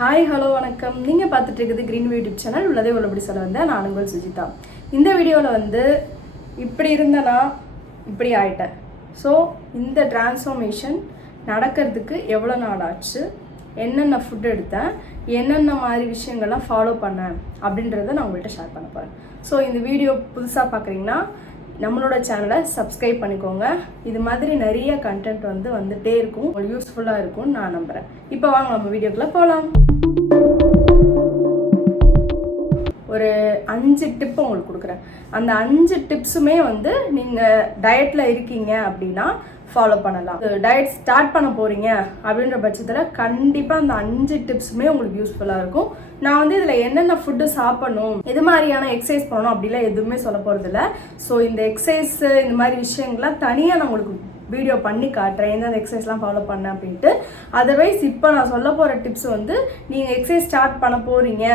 Hi hello வணக்கம். நீங்கள் பார்த்துட்டு இருக்குது க்ரீன் யூடியூப் சேனல். உள்ளதே உள்ளபடி சொல்ல வந்தேன். நான் உங்கள் சுஜிதா. இந்த வீடியோவில் வந்து இப்படி இருந்தேன்னா இப்படி ஆயிட்டேன். ஸோ இந்த டிரான்ஸ்ஃபார்மேஷன் நடக்கிறதுக்கு எவ்வளோ நாள் ஆச்சு, என்னென்ன ஃபுட் எடுத்தேன், என்னென்ன மாதிரி விஷயங்கள்லாம் ஃபாலோ பண்ணேன் அப்படின்றத நான் உங்கள்கிட்ட ஷேர் பண்ண போகிறேன். ஸோ இந்த வீடியோ புதுசாக பார்க்குறீங்கன்னா நம்மளோட சேனலை சப்ஸ்கிரைப் பண்ணிக்கோங்க. இது மாதிரி நிறைய கண்டென்ட் வந்துட்டே இருக்கும், உங்களுக்கு யூஸ்ஃபுல்லாக இருக்கும்னு நான் நம்புகிறேன். இப்போ வாங்க நம்ம வீடியோக்குள்ளே போகலாம். ஒரு 5 டிப்பு உங்களுக்கு கொடுக்குறேன். அந்த 5 டிப்ஸுமே நீங்கள் டயட்டில் இருக்கீங்க அப்படின்னா ஃபாலோ பண்ணலாம். டயட் ஸ்டார்ட் பண்ண போகிறீங்க அப்படின்ற பட்சத்தில் கண்டிப்பாக அந்த 5 டிப்ஸுமே உங்களுக்கு யூஸ்ஃபுல்லாக இருக்கும். நான் இதில் என்னென்ன ஃபுட்டு சாப்பிடணும், எது மாதிரியான எக்ஸசைஸ் பண்ணணும் அப்படிலாம் எதுவுமே சொல்ல போகிறதில்ல. ஸோ இந்த எக்ஸசைஸ் இந்த மாதிரி விஷயங்கள்லாம் தனியாக நான் உங்களுக்கு வீடியோ பண்ணி காட்டுறேன், எந்தெந்த எக்ஸசைஸ்லாம் ஃபாலோ பண்ணேன் அப்படின்ட்டு. அதர்வைஸ் இப்போ நான் சொல்ல போகிற டிப்ஸ் நீங்கள் எக்ஸசைஸ் ஸ்டார்ட் பண்ண போகிறீங்க,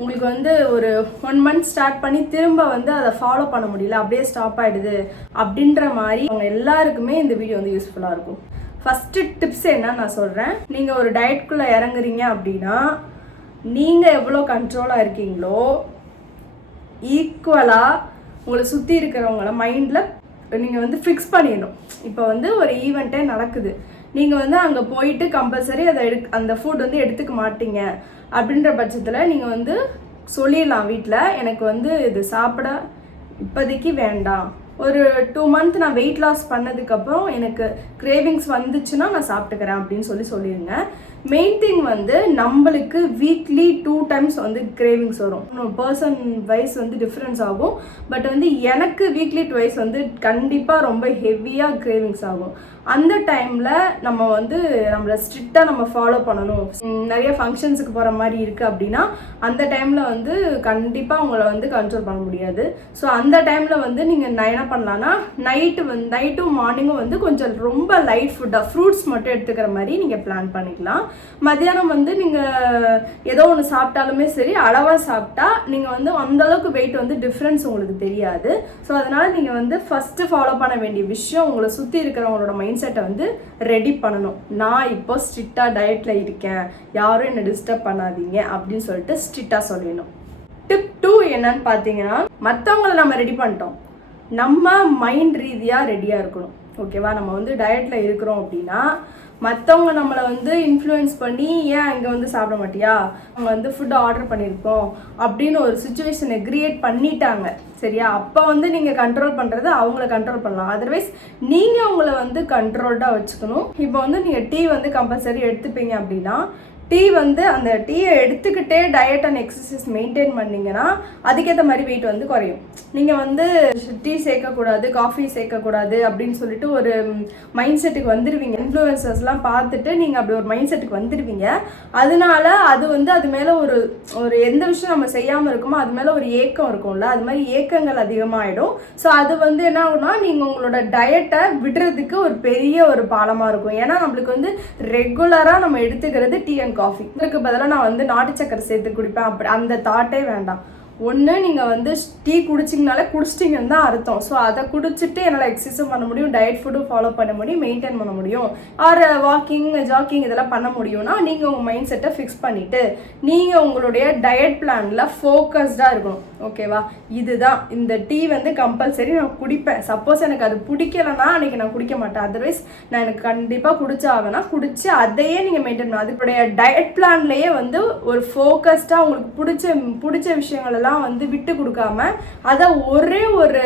உங்களுக்கு ஒரு 1 மந்த் ஸ்டார்ட் பண்ணி திரும்ப அதை ஃபாலோ பண்ண முடியல, அப்படியே ஸ்டாப் ஆகிடுது அப்படின்ற மாதிரி அவங்க எல்லாருக்குமே இந்த வீடியோ யூஸ்ஃபுல்லாக இருக்கும். ஃபஸ்ட்டு டிப்ஸ் என்ன நான் சொல்கிறேன். நீங்கள் ஒரு டயட்குள்ளே இறங்குறீங்க அப்படின்னா நீங்கள் எவ்வளோ கண்ட்ரோலாக இருக்கீங்களோ ஈக்குவலாக உங்களை சுற்றி இருக்கிறவங்கள மைண்டில் நீங்கள் ஃபிக்ஸ் பண்ணிடணும். இப்போ ஒரு ஈவெண்ட்டே நடக்குது, நீங்கள் அங்கே போயிட்டு கம்பல்சரி அந்த ஃபுட் எடுத்துக்க மாட்டீங்க அப்படின்ற பட்சத்தில் நீங்கள் சொல்லிடலாம் வீட்டில், எனக்கு இது சாப்பிட இப்போதைக்கு வேண்டாம், ஒரு 2 மந்த் நான் வெயிட் லாஸ் பண்ணதுக்கப்புறம் எனக்கு கிரேவிங்ஸ் வந்துச்சுன்னா நான் சாப்பிட்டுக்கிறேன் அப்படின்னு சொல்லிடுங்க. மெயின் திங் நம்மளுக்கு வீக்லி 2 டைம்ஸ் கிரேவிங்ஸ் வரும். பர்சன் வைஸ் டிஃப்ரென்ஸ் ஆகும். பட் எனக்கு வீக்லி 2 கண்டிப்பாக ரொம்ப ஹெவியாக கிரேவிங்ஸ் ஆகும். அந்த டைமில் நம்ம நம்மளை ஸ்ட்ரிக்டாக நம்ம ஃபாலோ பண்ணணும். நிறைய ஃபங்க்ஷன்ஸுக்கு போகிற மாதிரி இருக்குது அப்படின்னா அந்த டைமில் கண்டிப்பாக உங்களை கண்ட்ரோல் பண்ண முடியாது. ஸோ அந்த டைமில் நீங்கள் நான் என்ன பண்ணலான்னா நைட்டும் மார்னிங்கும் கொஞ்சம் ரொம்ப லைட் ஃபுட்டாக ஃப்ரூட்ஸ் மட்டும் எடுத்துக்கிற மாதிரி நீங்கள் பிளான் பண்ணிக்கலாம். மத்தியானம் நீங்கள் ஏதோ ஒன்று சாப்பிட்டாலுமே சரி, அளவாக சாப்பிட்டா நீங்கள் அந்தளவுக்கு வெயிட் டிஃப்ரென்ஸ் உங்களுக்கு தெரியாது. ஸோ அதனால் நீங்கள் ஃபஸ்ட்டு ஃபாலோ பண்ண வேண்டிய விஷயம், உங்களை சுற்றி இருக்கிறவங்களோட மைண்ட் செட்டை ரெடி பண்ணணும். நான் இப்போ ஸ்ட்ரிக்டாக டயட்டில் இருக்கேன், யாரும் என்னை டிஸ்டர்ப் பண்ணாதீங்க அப்படின்னு சொல்லிட்டு ஸ்ட்ரிக்டாக சொல்லிடணும். டிப் 2 என்னன்னு பார்த்தீங்கன்னா, மற்றவங்களை நம்ம ரெடி பண்ணிட்டோம், நம்ம மைண்ட் ரீதியாக ரெடியாக இருக்கணும். ஓகேவா? நம்ம டயட்டில் இருக்கிறோம் அப்படின்னா மற்றவங்க நம்மளை இன்ஃப்ளூயன்ஸ் பண்ணி ஏன் இங்கே சாப்பிட மாட்டியா, அவங்க ஃபுட் ஆர்டர் பண்ணியிருக்கோம் அப்படின்னு ஒரு சுச்சுவேஷனை கிரியேட் பண்ணிட்டாங்க. சரியா? அப்போ நீங்கள் கண்ட்ரோல் பண்ணுறது அவங்கள கண்ட்ரோல் பண்ணலாம். அதர்வைஸ் நீங்கள் உங்களை கண்ட்ரோல்டாக வச்சுக்கணும். இப்போ நீங்கள் டீ கம்பல்சரி எடுத்துப்பீங்க அப்படின்னா டீ அந்த டீயை எடுத்துக்கிட்டே டயட் அண்ட் எக்ஸசைஸ் மெயின்டைன் பண்ணிங்கன்னா அதுக்கேற்ற மாதிரி வெயிட் குறையும். நீங்கள் டீ சேர்க்கக்கூடாது, காஃபி சேர்க்கக்கூடாது அப்படின்னு சொல்லிட்டு ஒரு மைண்ட் செட்டுக்கு வந்துடுவீங்க. இன்ஃப்ளூயன்சர்ஸ்லாம் பார்த்துட்டு நீங்கள் அப்படி ஒரு மைண்ட் செட்டுக்கு வந்துடுவீங்க. அதனால அது மேலே ஒரு எந்த விஷயம் நம்ம செய்யாமல் இருக்குமோ அது மேலே ஒரு ஏக்கம் இருக்கும்ல, அது மாதிரி ஏக்கங்கள் அதிகமாகிடும். ஸோ அது என்ன ஆகுனா நீங்கள் உங்களோட டயட்டை விடுறதுக்கு ஒரு பெரிய ஒரு பாலமாக இருக்கும். ஏன்னா நம்மளுக்கு ரெகுலராக நம்ம எடுத்துக்கிறது டீ அண்ட் காஃபி. இதுக்கு பதிலாக நான் நாட்டு சக்கரை சேர்த்து குடிப்பேன் அப்படி அந்த தாட்டே வேண்டாம். ஒன்று நீங்கள் டீ குடிச்சிங்கனாலே குடிச்சிட்டிங்கன்னு தான் அர்த்தம். ஸோ அதை குடிச்சிட்டு என்னால் எக்ஸசைஸும் பண்ண முடியும், டயட் ஃபுட்டும் ஃபாலோ பண்ண முடியும், மெயின்டைன் பண்ண முடியும், ஆர் வாக்கிங் ஜாக்கிங் இதெல்லாம் பண்ண முடியும்னா நீங்கள் உங்கள் மைண்ட் செட்டை ஃபிக்ஸ் பண்ணிவிட்டு நீங்கள் உங்களுடைய டயட் பிளானில் ஃபோக்கஸ்டாக இருக்கணும். ஓகேவா? இதுதான் இந்த டீ கம்பல்சரி நான் குடிப்பேன். சப்போஸ் எனக்கு அது பிடிக்கலன்னா அன்றைக்கி நான் குடிக்க மாட்டேன். அதர்வைஸ் நான் எனக்கு கண்டிப்பாக குடிச்சாகனா குடிச்சு அதையே நீங்கள் மெயின்டைன் பண்ணணும். அதுக்குடைய டயட் பிளான்லேயே ஒரு ஃபோக்கஸ்டாக உங்களுக்கு பிடிச்ச விஷயங்கள் எல்லாம் விட்டு கொடுக்காம அதை ஒரே ஒரு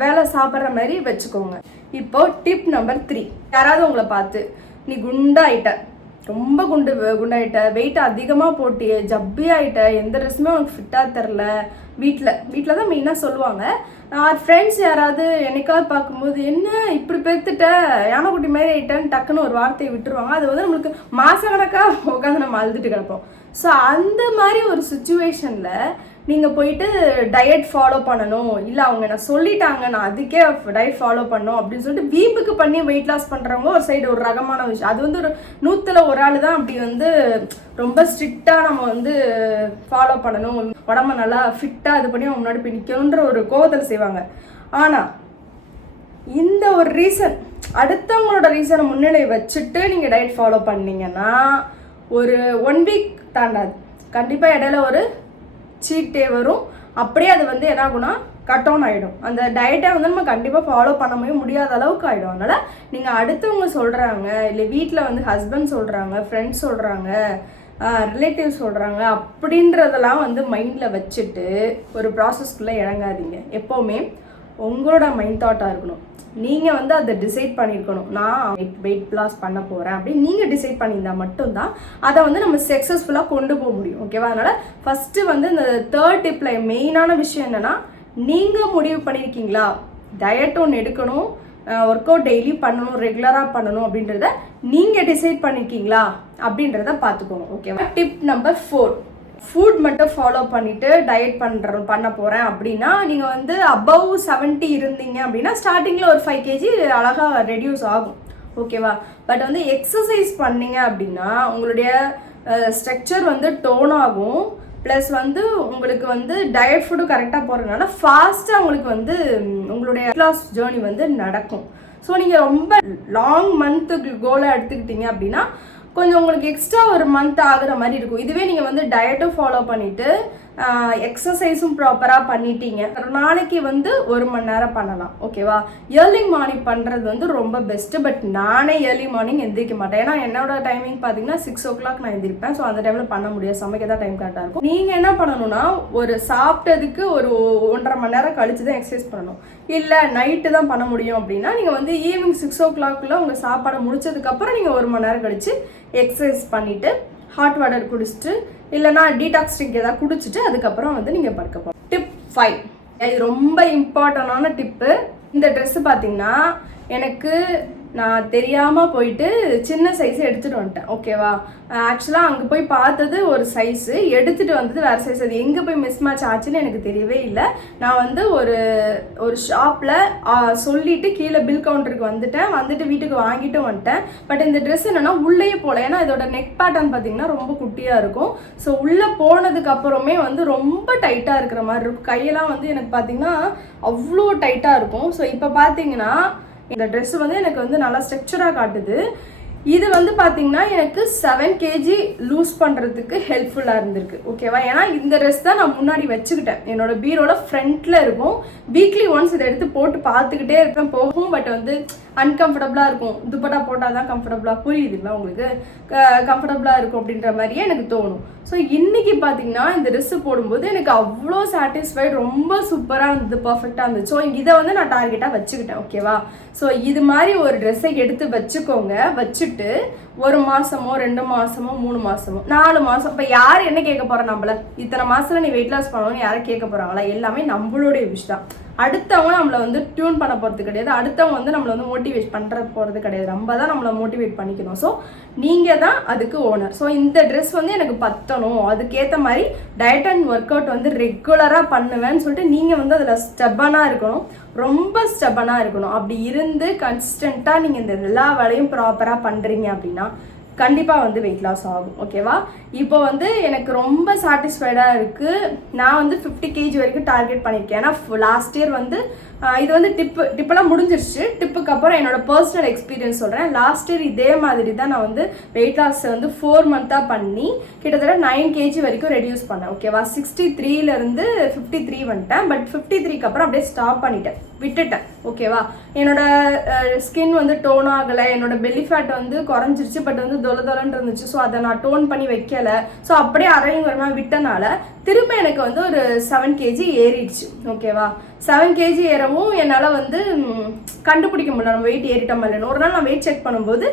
வேலை சாப்பிட்ற மாதிரி வச்சுக்கோங்க. இப்போ டிப் நம்பர் 3, யாராவது உங்களை பார்த்து நீ குண்டாயிட்ட, ரொம்ப குண்டாயிட்ட, வெயிட் அதிகமாக போட்டியே, ஜப்பி ஆகிட்ட, எந்த ட்ரெஸ்ஸுமே உனக்கு ஃபிட்டாக தெரில, வீட்டில் தான் மெயினாக சொல்லுவாங்க. ஃப்ரெண்ட்ஸ் யாராவது என்னைக்காவது பார்க்கும்போது என்ன இப்படி பெருத்துட்ட, யானைக்குட்டி மாதிரி ஆகிட்டேன்னு டக்குன்னு ஒரு வார்த்தையை விட்டுருவாங்க. அது நம்மளுக்கு மாதக்கணக்காக உட்காந்து நம்ம அழுதுட்டு கிடப்போம். ஸோ அந்த மாதிரி ஒரு சுச்சுவேஷனில் நீங்கள் போயிட்டு டயட் ஃபாலோ பண்ணணும், இல்லை அவங்க நான் சொல்லிட்டாங்க நான் அதுக்கே டயட் ஃபாலோ பண்ணணும் அப்படின்னு சொல்லிட்டு வீம்புக்கு பண்ணி வெயிட் லாஸ் பண்ணுறவங்க ஒரு சைடு ஒரு ரகமான விஷயம். அது ஒரு 100ல் ஒரு ஆள் தான் அப்படி ரொம்ப ஸ்ட்ரிக்டாக நம்ம ஃபாலோ பண்ணணும், உடம்ப நல்லா ஃபிட்டாக இது பண்ணி அவங்க முன்னாடி போய் நிற்கணுன்ற ஒரு கோவத்தில் செய்வாங்க. ஆனால் இந்த ஒரு ரீசன், அடுத்தவங்களோட ரீசனை முன்னிலை வச்சுட்டு நீங்கள் டயட் ஃபாலோ பண்ணீங்கன்னா ஒரு 1 வீக் தாண்டாது. கண்டிப்பாக இடையில ஒரு சீட் டே வரும். அப்படியே அது வந்து என்ன ஆகும்னா கட் ஆன் ஆகிடும். அந்த டயட்டை வந்து நம்ம கண்டிப்பாக ஃபாலோ பண்ணவே முடியாத அளவுக்கு ஆகிடும். அதனால் நீங்கள் அடுத்தவங்க சொல்கிறாங்க, இல்லை வீட்டில் வந்து ஹஸ்பண்ட் சொல்கிறாங்க, ஃப்ரெண்ட்ஸ் சொல்கிறாங்க, ரிலேட்டிவ்ஸ் சொல்கிறாங்க அப்படின்றதெல்லாம் வந்து மைண்டில் வச்சுட்டு ஒரு ப்ராசஸ்க்குள்ளே இறங்காதீங்க. எப்போவுமே உங்களோட மைண்ட் தாட்டாக இருக்கணும். நீங்கள் வந்து அதை டிசைட் பண்ணியிருக்கணும், நான் வெயிட் லாஸ் பண்ண போகிறேன் அப்படின்னு நீங்கள் டிசைட் பண்ணியிருந்தால் மட்டும்தான் அதை வந்து நம்ம சக்ஸஸ்ஃபுல்லாக கொண்டு போக முடியும். ஓகேவா? அதனால் ஃபஸ்ட்டு வந்து இந்த 3rd டிப்பில் மெயினான விஷயம் என்னென்னா, நீங்கள் முடிவு பண்ணியிருக்கீங்களா டயட் ஒன்று எடுக்கணும், ஒர்க் அவுட் டெய்லி பண்ணணும், ரெகுலராக பண்ணணும் அப்படின்றத நீங்கள் டிசைட் பண்ணியிருக்கீங்களா அப்படின்றத பார்த்துக்கோங்க. ஓகேவா? டிப் நம்பர் 4, ஃபுட் மட்டும் ஃபாலோ பண்ணிவிட்டு டயட் பண்ண போகிறேன் அப்படின்னா, நீங்கள் வந்து அபவ் 70 இருந்தீங்க அப்படின்னா ஸ்டார்டிங்கில் ஒரு 5 kg அழகாக ரெடியூஸ் ஆகும். ஓகேவா? பட் வந்து எக்ஸசைஸ் பண்ணீங்க அப்படின்னா உங்களுடைய ஸ்ட்ரக்சர் வந்து டோன் ஆகும். ப்ளஸ் வந்து உங்களுக்கு வந்து டயட் ஃபுட்டு கரெக்டாக போகிறதுனால ஃபாஸ்ட்டாக உங்களுக்கு வந்து உங்களுடைய வெயிட் லாஸ் ஜேர்னி வந்து நடக்கும். ஸோ நீங்கள் ரொம்ப லாங் மந்த்துக்கு கோலாக எடுத்துக்கிட்டீங்க அப்படின்னா கொஞ்சம் உங்களுக்கு எக்ஸ்ட்ரா ஒரு மந்த் ஆகுற மாதிரி இருக்கும். இதுவே நீங்கள் வந்து டயட்டும் ஃபாலோ பண்ணிவிட்டு எக்ஸசைஸும் ப்ராப்பராக பண்ணிட்டீங்க, ஒரு நாளைக்கு வந்து 1 மணி நேரம் பண்ணலாம். ஓகேவா? ஏர்லி மார்னிங் பண்ணுறது வந்து ரொம்ப பெஸ்ட்டு. பட் நானே ஏர்லி மார்னிங் எந்திரிக்க மாட்டேன். ஏன்னா என்னோட டைமிங் பார்த்தீங்கன்னா 6 o'clock நான் எந்திரிப்பேன். ஸோ அந்த டைமில் பண்ண முடியாது, சமைக்க தான் டைம் கரெக்டாக இருக்கும். நீங்கள் என்ன பண்ணணும்னா, ஒரு சாப்பிட்டதுக்கு ஒரு 1.5 மணி நேரம் கழிச்சு தான் எக்ஸசைஸ் பண்ணணும். இல்லை நைட்டு தான் பண்ண முடியும் அப்படின்னா நீங்கள் வந்து ஈவினிங் 6 o'clock உங்கள் சாப்பாடை முடிச்சதுக்கப்புறம் நீங்கள் 1 மணி நேரம் கழித்து எக்ஸசைஸ் பண்ணிவிட்டு ஹாட் வாட்டர் குடிச்சிட்டு இல்லைனா டீடாக்ஸ் ட்ரிங்க் ஏதாவது குடிச்சிட்டு அதுக்கப்புறம் வந்து நீங்கள் படுக்க போகணும். டிப் 5, இது ரொம்ப இம்பார்ட்டண்டான டிப்பு. இந்த ட்ரெஸ்ஸு பார்த்தீங்கன்னா எனக்கு நான் தெரியாமல் போயிட்டு சின்ன சைஸு எடுத்துகிட்டு வந்துட்டேன். ஓகேவா? ஆக்சுவலாக அங்கே போய் பார்த்தது ஒரு சைஸு, எடுத்துகிட்டு வந்தது வேறு சைஸ். அது எங்கே போய் மிஸ் மேட்ச் ஆச்சுன்னு எனக்கு தெரியவே இல்லை. நான் வந்து ஒரு ஷாப்பில் சொல்லிவிட்டு கீழே பில் கவுண்டருக்கு வந்துட்டு வீட்டுக்கு வாங்கிட்டு வந்துட்டேன். பட் இந்த ட்ரெஸ் என்னென்னா உள்ளேயே போகல. ஏன்னா இதோட நெக் பேட்டர்ன் பார்த்தீங்கன்னா ரொம்ப குட்டியாக இருக்கும். ஸோ உள்ளே போனதுக்கு அப்புறமே வந்து ரொம்ப டைட்டாக இருக்கிற மாதிரி இருக்கும். கையெல்லாம் வந்து எனக்கு பார்த்தீங்கன்னா அவ்வளோ டைட்டாக இருக்கும். ஸோ இப்போ பார்த்தீங்கன்னா இந்த ட்ரெஸ் வந்து எனக்கு வந்து நல்லா ஸ்ட்ரக்சராக காட்டுது. இது வந்து பார்த்தீங்கன்னா எனக்கு 7 kg லூஸ் பண்ணுறதுக்கு ஹெல்ப்ஃபுல்லாக இருந்திருக்கு. ஓகேவா? ஏன்னா இந்த ட்ரெஸ் தான் நான் முன்னாடி வச்சுக்கிட்டேன், என்னோட பீரோட ஃப்ரண்ட்டில் இருக்கும். வீக்லி ஒன்ஸ் இதை எடுத்து போட்டு பார்த்துக்கிட்டே இருப்பேன், போகும். பட் வந்து அன்கம்ஃபர்டபுளாக இருக்கும். துப்பட்டா போட்டால் தான் கம்ஃபர்டபுளாக, புரியுதுங்களா உங்களுக்கு? கம்ஃபர்டபுளாக இருக்கும் அப்படின்ற மாதிரியே எனக்கு தோணும். ஸோ இன்றைக்கி பார்த்தீங்கன்னா இந்த ட்ரெஸ்ஸு போடும்போது எனக்கு அவ்வளோ சாட்டிஸ்ஃபைடு, ரொம்ப சூப்பராக இருந்தது, பர்ஃபெக்டாக இருந்துச்சு. ஸோ இதை வந்து நான் டார்கெட்டாக வச்சுக்கிட்டேன். ஓகேவா? ஸோ இது மாதிரி ஒரு ட்ரெஸ்ஸை எடுத்து வச்சுக்கோங்க. வச்சுட்டு 1 மாதமோ 2 மாதமோ 3 மாதமோ 4 மாதம், இப்போ யார் என்ன கேட்க போகிறா? நம்மள இத்தனை மாதத்தில் நீ வெயிட் லாஸ் பண்ணணும்னு யாரும் கேட்க போகிறாங்களா? எல்லாமே நம்மளுடைய விஷயம் தான். அடுத்தவங்க நம்மளை வந்து டியூன் பண்ண போகிறது கிடையாது. அடுத்தவங்க வந்து நம்மளை வந்து மோட்டிவேட் பண்ணுறது போகிறது கிடையாது. நம்ம தான் நம்மளை மோட்டிவேட் பண்ணிக்கணும். ஸோ நீங்கள் தான் அதுக்கு ஓனர். ஸோ இந்த ட்ரெஸ் வந்து எனக்கு பத்தணும், அதுக்கேற்ற மாதிரி டயட் அண்ட் ஒர்க் அவுட் வந்து ரெகுலராக பண்ணுவேன்னு சொல்லிட்டு நீங்கள் வந்து அதில் ஸ்டெப்பனாக இருக்கணும், ரொம்ப ஸ்டெப்பனாக இருக்கணும். அப்படி இருந்து கன்சிஸ்டண்ட்டாக நீங்கள் இந்த எல்லா வேலையும் ப்ராப்பராக பண்ணுறீங்க அப்படின்னா கண்டிப்பாக வந்து வெயிட் லாஸ் ஆகும். ஓகேவா? இப்போ வந்து எனக்கு ரொம்ப சாட்டிஸ்ஃபைடாக இருக்குது. நான் வந்து 50 kg வரைக்கும் டார்கெட் பண்ணியிருக்கேன். ஏன்னா லாஸ்ட் இயர் வந்து இது வந்து டிப்பெல்லாம் முடிஞ்சிருச்சு. டிப்புக்கு அப்புறம் என்னோட பர்சனல் எக்ஸ்பீரியன்ஸ் சொல்கிறேன். லாஸ்ட் இயர் இதே மாதிரி தான் நான் வந்து வெயிட் லாஸ் வந்து 4 மந்த்தாக பண்ணி கிட்டத்தட்ட 9 kg வரைக்கும் ரெடியூஸ் பண்ணேன். ஓகேவா? 63 53 வந்துட்டேன். பட் 53க்கு அப்புறம் அப்படியே ஸ்டாப் பண்ணிட்டேன், விட்டுட்டேன். ஓகேவா? என்னோட ஸ்கின் வந்து டோன் ஆகலை, என்னோட பெல்லி ஃபேட் வந்து குறைஞ்சிருச்சு. பட் வந்து தொலைன்னு இருந்துச்சு. ஸோ அதை நான் டோன் பண்ணி வைக்கலை. ஸோ அப்படியே அரையும் வரமாக விட்டனால திரும்ப எனக்கு வந்து ஒரு 7 kg ஏறிடுச்சு. ஓகேவா? 7 kg ஏறவும் என்னால் வந்து கண்டுபிடிக்க முடியல நம்ம வெயிட் ஏறிட்டோம் இல்லைன்னு. ஒரு நாள் நான் வெயிட் செக் பண்ணும்போது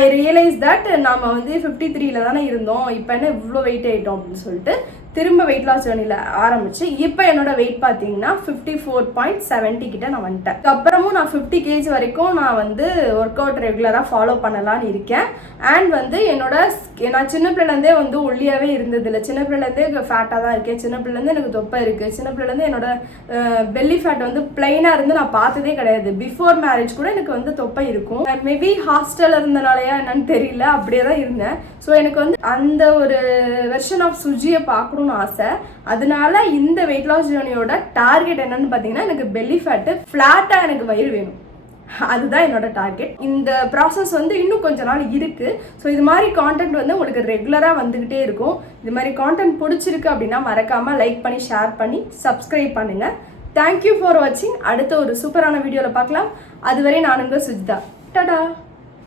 ஐ ரியலைஸ் தட் நாம் வந்து 53 தானே இருந்தோம், இப்போ என்ன இவ்வளோ வெயிட் ஏறிட்டோம் அப்படின்னு சொல்லிட்டு திரும்ப வெயிட் லாஸ் ஜேர்னியில் ஆரம்பிச்சு இப்போ என்னோட வெயிட் பார்த்தீங்கன்னா 54.70 கிட்ட நான் வந்துட்டேன். அப்புறமும் நான் 50 kg வரைக்கும் நான் வந்து ஒர்க் அவுட் ரெகுலராக ஃபாலோ பண்ணலான்னு இருக்கேன். அண்ட் வந்து நான் சின்ன பிள்ளைலேருந்தே வந்து ஒல்லியாகவே இருந்ததில்லை. சின்ன பிள்ளைலேருந்தே ஃபேட்டாக தான் இருக்கேன். சின்ன பிள்ளைலேருந்து எனக்கு தொப்பை இருக்குது. சின்ன பிள்ளைலேருந்து என்னோட பெல்லி ஃபேட் வந்து பிளைனாக இருந்து நான் பார்த்ததே கிடையாது. பிஃபோர் மேரேஜ் கூட எனக்கு வந்து தொப்பை இருக்கும். மேபி ஹாஸ்டலில் இருந்தனாலையா என்னன்னு தெரியல, அப்படியே தான் இருந்தேன். ஸோ எனக்கு வந்து அந்த ஒரு வெர்ஷன் ஆஃப் சுஜியை பார்க்கணும்னு ஆசை. அதனால இந்த வெயிட் லாஸ் ஜேர்னியோட டார்கெட் என்னன்னு பார்த்தீங்கன்னா எனக்கு பெல்லி ஃபேட்டு ஃப்ளாட்டாக எனக்கு வயிறு வேணும். அதுதான் என்னோட டார்கெட். இந்த ப்ராசஸ் வந்து இன்னும் கொஞ்ச நாள் இருக்குது. ஸோ இது மாதிரி கான்டென்ட் வந்து உங்களுக்கு ரெகுலராக வந்துக்கிட்டே இருக்கும். இது மாதிரி கான்டென்ட் பிடிச்சிருக்கு அப்படின்னா மறக்காமல் லைக் பண்ணி ஷேர் பண்ணி சப்ஸ்கிரைப் பண்ணுங்கள். தேங்க்யூ ஃபார் வாட்சிங். அடுத்த ஒரு சூப்பரான வீடியோவில் பார்க்கலாம். அதுவரை நான் உங்கள் சுஜிதா. டடா.